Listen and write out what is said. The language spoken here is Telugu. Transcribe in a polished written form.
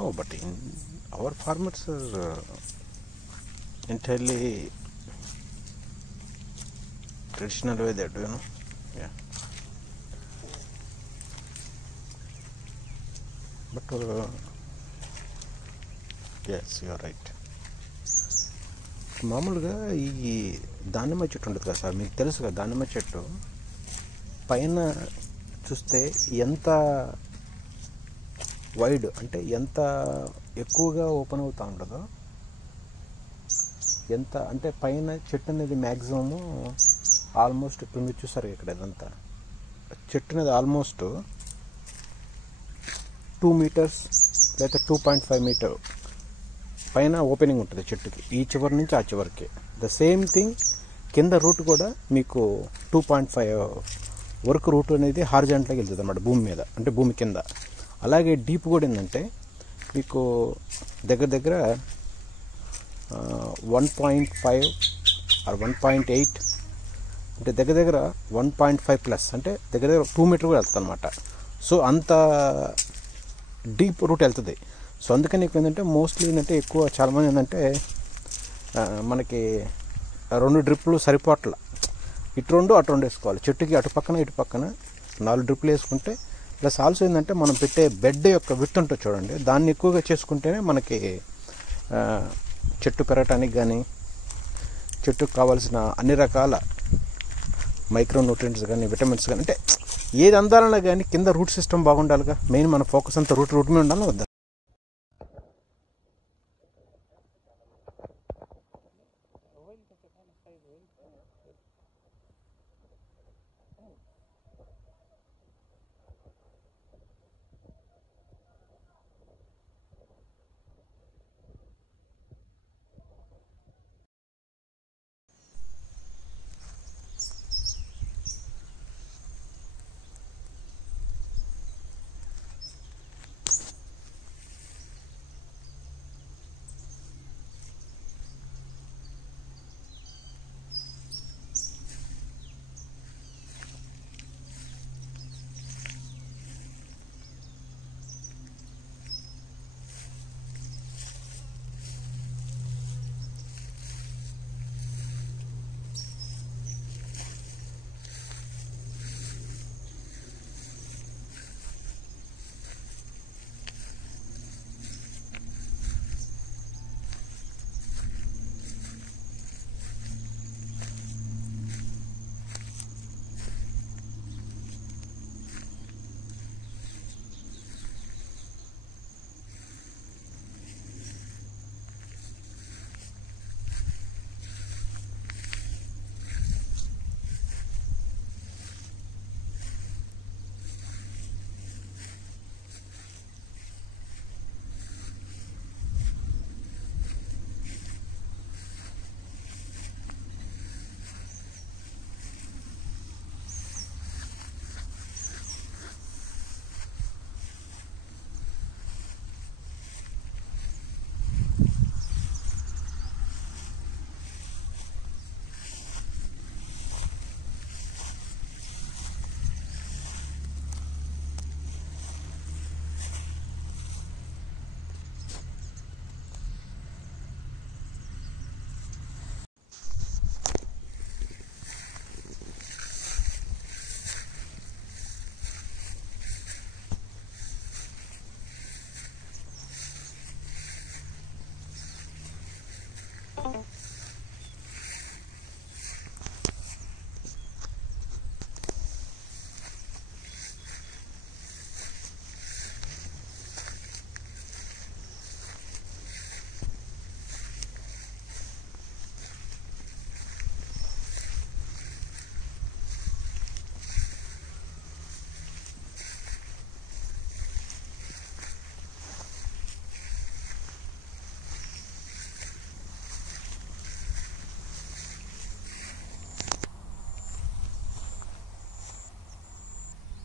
No, but in our farmers are entirely traditional way they do, yeah. But yes, you are right. మామూలుగా ఈ దానిమ్మ చెట్టు ఉంటుంది కదా సార్, మీకు తెలుసు కదా దానిమ్మ చెట్టు పైన చూస్తే ఎంత వైడ్ అంటే ఎంత ఎక్కువగా ఓపెన్ అవుతూ ఉంటుందో, ఎంత అంటే పైన చెట్టు అనేది మ్యాక్సిమము ఆల్మోస్ట్ ఇప్పుడు మీరు చూసారు ఇక్కడ ఇదంతా చెట్టు అనేది ఆల్మోస్ట్ 2 meters లేదా 2.5 meter పైన ఓపెనింగ్ ఉంటుంది చెట్టుకి, ఈ చివరి నుంచి ఆ చివరికి. ద సేమ్ థింగ్ కింద రూట్ కూడా మీకు 2.5 వరకు రూట్ అనేది హారిజాంటల్గా వెళ్తుంది అన్నమాట భూమి మీద, అంటే భూమి కింద. అలాగే డీప్ కూడా ఏంటంటే మీకు దగ్గర దగ్గర 1.5 or 1.8 అంటే దగ్గర దగ్గర 1.5 ప్లస్ అంటే దగ్గర దగ్గర 2 meter కూడా వెళ్తుంది అనమాట. సో అంత డీప్ రూట్ వెళ్తుంది. సో అందుకని ఎక్కువ ఏంటంటే మోస్ట్లీ ఏంటంటే ఎక్కువ చాలామంది ఏంటంటే మనకి 2 డ్రిప్పులు సరిపోట్ల, ఇటు 2 అటు 2 వేసుకోవాలి. చెట్టుకి అటు పక్కన ఇటు పక్కన 4 డ్రిప్పులు వేసుకుంటే, ప్లస్ ఆల్సో ఏంటంటే మనం పెట్టే బెడ్ యొక్క విడ్త్ ఉంటుంది చూడండి, దాన్ని ఎక్కువగా చేసుకుంటేనే మనకి చెట్టు పెరగటానికి కానీ చెట్టుకు కావాల్సిన అన్ని రకాల మైక్రో న్యూట్రియంట్స్ కానీ విటమిన్స్ కానీ అంటే ఏది అందాలన్నా కానీ కింద రూట్ సిస్టమ్ బాగుండాలిగా. మెయిన్ మన ఫోకస్ అంతా రూట్ మీద ఉండాలి వద్దా.